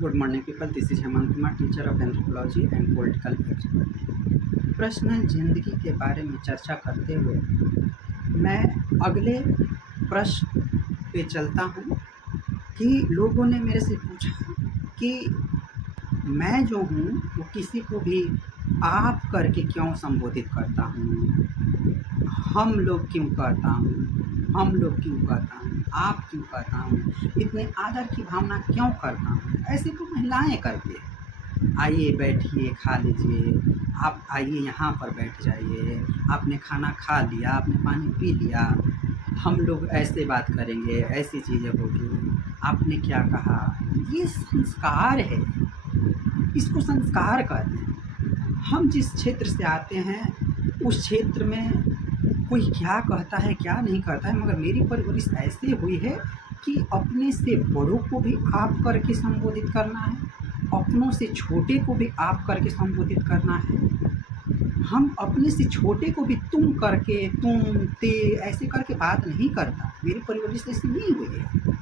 Good morning, people. This is Hemant Kumar, teacher of anthropology and political expert. Personal जिंदगी के बारे में चर्चा करते हुए मैं अगले प्रश्न पे चलता हूँ कि लोगों ने मेरे से पूछा कि मैं जो हूँ वो किसी को भी आप करके क्यों संबोधित करता हूँ, हम लोग क्यों कहता हूँ, हम लोग क्यों कहता हूँ, आप क्यों कहता हूँ, इतने आदर की भावना क्यों करता हूँ। ऐसे तो महिलाएं करती हैं। आइए बैठिए, खा लीजिए, आप आइए यहाँ पर बैठ जाइए, आपने खाना खा लिया, आपने पानी पी लिया, हम लोग ऐसे बात करेंगे, ऐसी चीज़ें होगी, आपने क्या कहा। ये संस्कार है, इसको संस्कार कहते हैं। हम जिस क्षेत्र से आते हैं उस क्षेत्र में कोई क्या कहता है क्या नहीं कहता है, मगर मेरी परवरिश ऐसे हुई है कि अपने से बड़ों को भी आप करके संबोधित करना है, अपनों से छोटे को भी आप करके संबोधित करना है। हम अपने से छोटे को भी तुम करके, तुम ते ऐसे करके बात नहीं करता। मेरी परवरिश ऐसी नहीं हुई है।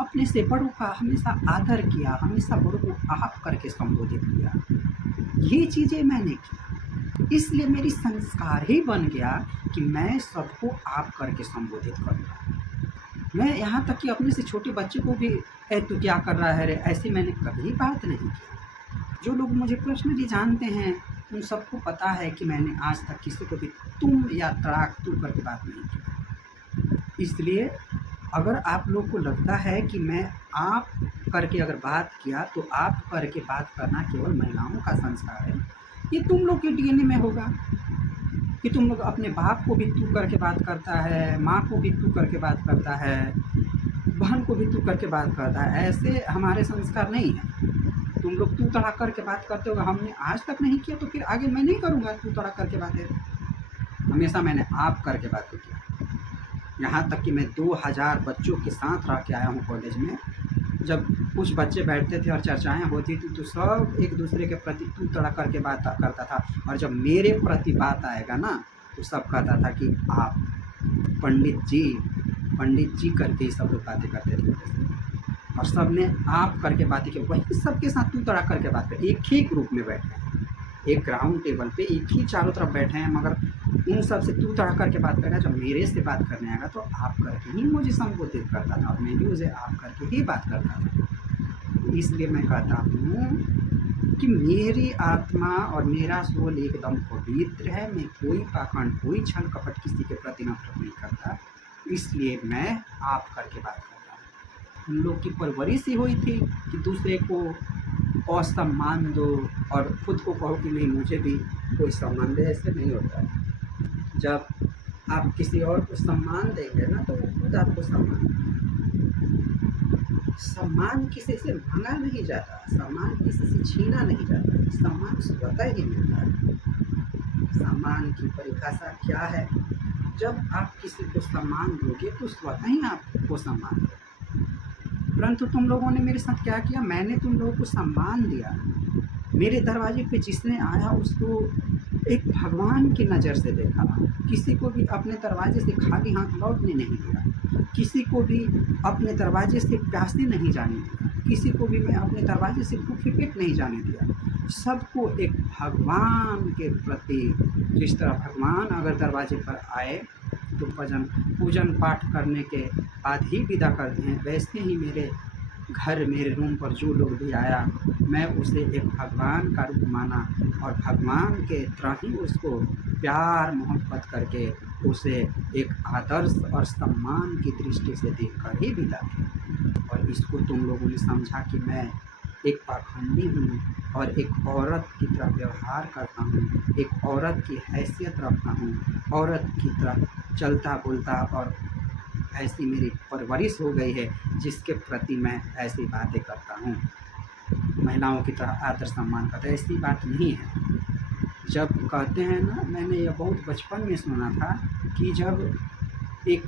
अपने से बड़ों का हमेशा आदर किया, हमेशा बड़ों को आप करके संबोधित किया। ये चीज़ें मैंने की, इसलिए मेरी संस्कार ही बन गया कि मैं सबको आप करके संबोधित करूँगा। मैं यहाँ तक कि अपने से छोटे बच्चे को भी तू क्या कर रहा है रे, ऐसी मैंने कभी बात नहीं की। जो लोग मुझे पर्सनली जानते हैं उन सबको पता है कि मैंने आज तक किसी को भी तुम या तड़ाक तू करके बात नहीं की। इसलिए अगर आप लोग को लगता है कि मैं आप करके अगर बात किया तो आप करके बात करना केवल महिलाओं का संस्कार है, ये तुम लोग के डीएनए में होगा कि तुम लोग अपने बाप को भी तू करके बात करता है, माँ को भी तू करके बात करता है, बहन को भी तू करके बात करता है। ऐसे हमारे संस्कार नहीं है। तुम लोग तू तड़ा करके बात करते हो, हमने आज तक नहीं किया तो फिर आगे मैं नहीं करूँगा तू तड़ा करके बातें। हमेशा मैंने आप करके बातें किया। यहाँ तक कि मैं 2000 बच्चों के साथ रह के आया हूँ कॉलेज में। जब कुछ बच्चे बैठते थे और चर्चाएं होती थी तो सब एक दूसरे के प्रति तू तड़ा करके बात करता था, और जब मेरे प्रति बात आएगा ना तो सब कहता था कि आप पंडित जी करके ही सब लोग बातें करते थे, और सब ने आप करके बातें की। वही सबके साथ तू तड़ा करके बात कर, एक ही ग्रुप में बैठे हैं, एक राउंड टेबल पे एक ही चारों तरफ बैठे हैं, मगर उन सब से तू तड़ा करके बात करना। जब मेरे से बात करने आएगा तो आप करके ही मुझे संबोधित करता था, और मैं भी उसे आप करके ही बात करता था। इसलिए मैं कहता हूँ कि मेरी आत्मा और मेरा सोल एकदम पवित्र है। मैं कोई पाखंड, कोई छल कपट किसी के प्रति नफरत नहीं करता, इसलिए मैं आप करके बात करता हूँ। हम लोग की परवरिश ही हुई थी कि दूसरे को असम्मान दो और खुद को कहो कि नहीं मुझे भी कोई सम्मान दे। ऐसे नहीं होता है। जब आप किसी और को सम्मान देंगे ना तो वो खुद आपको सम्मान किसी से मांगा नहीं जाता, सम्मान किसी से छीना नहीं जाता, सम्मान स्वतः ही मिलता है। सम्मान की परिभाषा क्या है? जब आप किसी को सम्मान दोगे तो स्वतः ही आपको सम्मान देगा। परंतु तुम लोगों ने मेरे साथ क्या किया? मैंने तुम लोगों को सम्मान दिया। मेरे दरवाजे पे जिसने आया उसको एक भगवान की नज़र से देखा। किसी को भी अपने दरवाजे से खाली हाथ लौटने नहीं दिया, किसी को भी अपने दरवाजे से प्यासे नहीं जाने दिया, किसी को भी मैं अपने दरवाजे से भूखे पेट नहीं जाने दिया। सबको एक भगवान के प्रति, जिस तरह भगवान अगर दरवाजे पर आए तो पूजन पाठ करने के बाद ही विदा करते हैं, वैसे ही मेरे घर, मेरे रूम पर जो लोग भी आया मैं उसे एक भगवान का रूप माना, और भगवान के तरह ही उसको प्यार मोहब्बत करके उसे एक आदर्श और सम्मान की दृष्टि से देखकर ही विदा किया। और इसको तुम लोगों ने समझा कि मैं एक पाखंडी हूँ और एक औरत की तरह व्यवहार करता हूँ, एक औरत की हैसियत रखता हूँ, औरत की तरह चलता बोलता, और ऐसी मेरी परवरिश हो गई है जिसके प्रति मैं ऐसी बातें करता हूँ। महिलाओं की तरह आदर सम्मान करता, ऐसी बात नहीं है। जब कहते हैं ना, मैंने यह बहुत बचपन में सुना था कि जब एक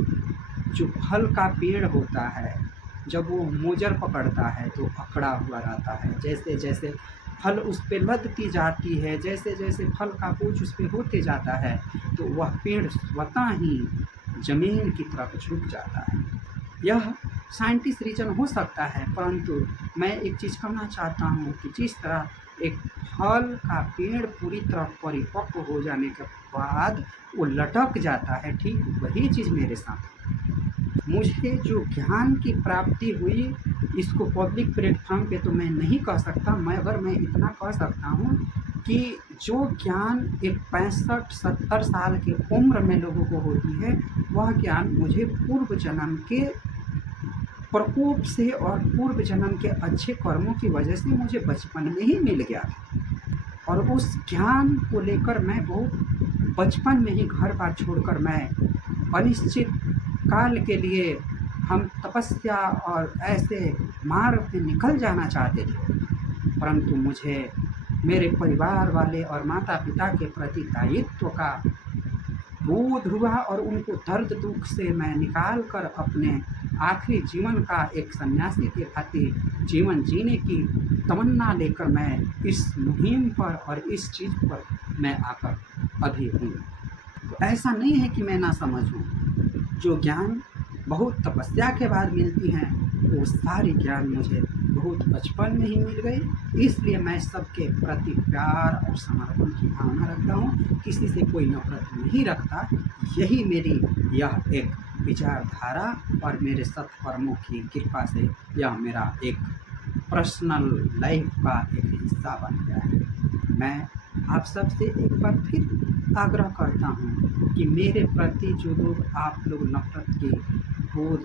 जो फल का पेड़ होता है जब वो मोजर पकड़ता है तो अकड़ा हुआ रहता है। जैसे जैसे फल उस पर लदती जाती है, जैसे जैसे फल का बोझ उस पर होते जाता है तो वह पेड़ स्वतः ही ज़मीन की तरफ झुक जाता है। यह साइंटिस्ट रीज़न हो सकता है, परंतु मैं एक चीज़ कहना चाहता हूँ कि जिस तरह एक फल का पेड़ पूरी तरह परिपक्व हो जाने के बाद वो लटक जाता है, ठीक वही चीज़ मेरे साथ है। मुझे जो ज्ञान की प्राप्ति हुई, इसको पब्लिक प्लेटफ़ॉर्म पे तो मैं नहीं कह सकता, मगर मैं इतना कह सकता हूँ कि जो ज्ञान एक 65-70 साल की उम्र में लोगों को होती है, वह ज्ञान मुझे पूर्व जन्म के प्रकोप से और पूर्व जन्म के अच्छे कर्मों की वजह से मुझे बचपन में ही मिल गया था। और उस ज्ञान को लेकर मैं बहुत बचपन में ही घर-बार छोड़कर मैं अनिश्चित काल के लिए हम तपस्या और ऐसे मार्ग पे निकल जाना चाहते थे। परंतु मुझे मेरे परिवार वाले और माता-पिता के प्रति दायित्व का बोध हुआ और उनको दर्द दुःख से मैं निकाल कर अपने आखिरी जीवन का एक सन्यासी के भांति जीवन जीने की तमन्ना लेकर मैं इस मुहिम पर और इस चीज़ पर मैं आकर अभी हूँ। तो ऐसा नहीं है कि मैं ना समझ हूँ, जो ज्ञान बहुत तपस्या के बाद मिलती हैं, वो सारी ज्ञान मुझे बहुत बचपन में ही मिल गई। इसलिए मैं सबके प्रति प्यार और समर्पण की भावना रखता हूँ, किसी से कोई नफ़रत नहीं रखता। यही मेरी यह एक विचारधारा और मेरे सत्कर्मों की कृपा से यह मेरा एक पर्सनल लाइफ का एक हिस्सा बन गया है। मैं आप सबसे एक बार फिर आग्रह करता हूँ कि मेरे प्रति जो लोग आप लोग नफ़रत के बोध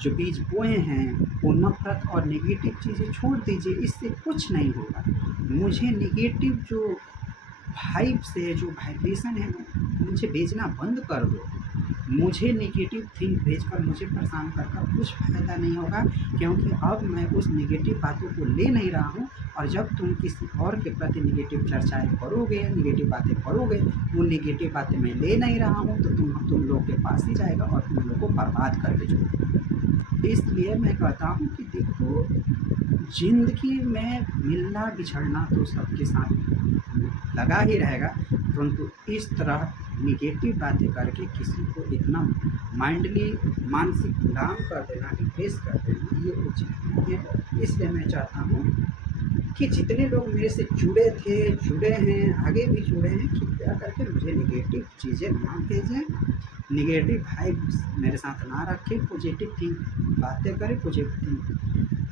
जो बीज बोए हैं, वो नफ़रत और नेगेटिव चीज़ें छोड़ दीजिए, इससे कुछ नहीं होगा। मुझे नेगेटिव जो वाइब से जो वाइब्रेशन है, मुझे भेजना बंद कर दो। मुझे नेगेटिव थिंक भेजकर मुझे परेशान कर कर कुछ फ़ायदा नहीं होगा, क्योंकि अब मैं उस नेगेटिव बातों को ले नहीं रहा हूँ। और जब तुम किसी और के प्रति नेगेटिव चर्चाएँ करोगे, नेगेटिव बातें करोगे, वो नेगेटिव बातें मैं ले नहीं रहा हूँ, तो तुम लोग के पास ही जाएगा और तुम लोग को बर्बाद करके छोड़ेगा। इसलिए मैं कहता हूँ कि देखो, ज़िंदगी में मिलना बिछड़ना तो सबके साथ लगा ही रहेगा, परंतु इस तरह नेगेटिव बातें करके किसी को इतना मानसिक गुलाम कर देना, डिप्रेस कर देना, ये उचित नहीं है। इसलिए मैं चाहता हूँ कि जितने लोग मेरे से जुड़े थे, जुड़े हैं, आगे भी जुड़े हैं, कृपया करके मुझे नेगेटिव चीज़ें ना भेजें, नेगेटिव वाइब्स मेरे साथ ना रखें, पॉजिटिव थिंक बातें करें,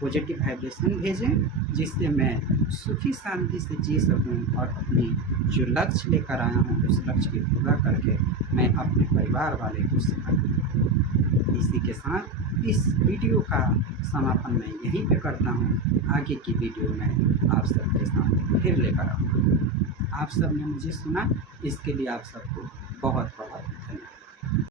पॉजिटिव वाइब्रेशन भेजें, जिससे मैं सुखी शांति से जी सकूं और अपनी जो लक्ष्य लेकर आया हूं, उस लक्ष्य को पूरा करके मैं अपने परिवार वाले को सकूं। इसी के साथ इस वीडियो का समापन मैं यहीं पे करता हूँ। आगे की वीडियो में आप सबके साथ फिर लेकर आऊँगा। आप सब ने मुझे सुना, इसके लिए आप सबको बहुत बहुत धन्यवाद।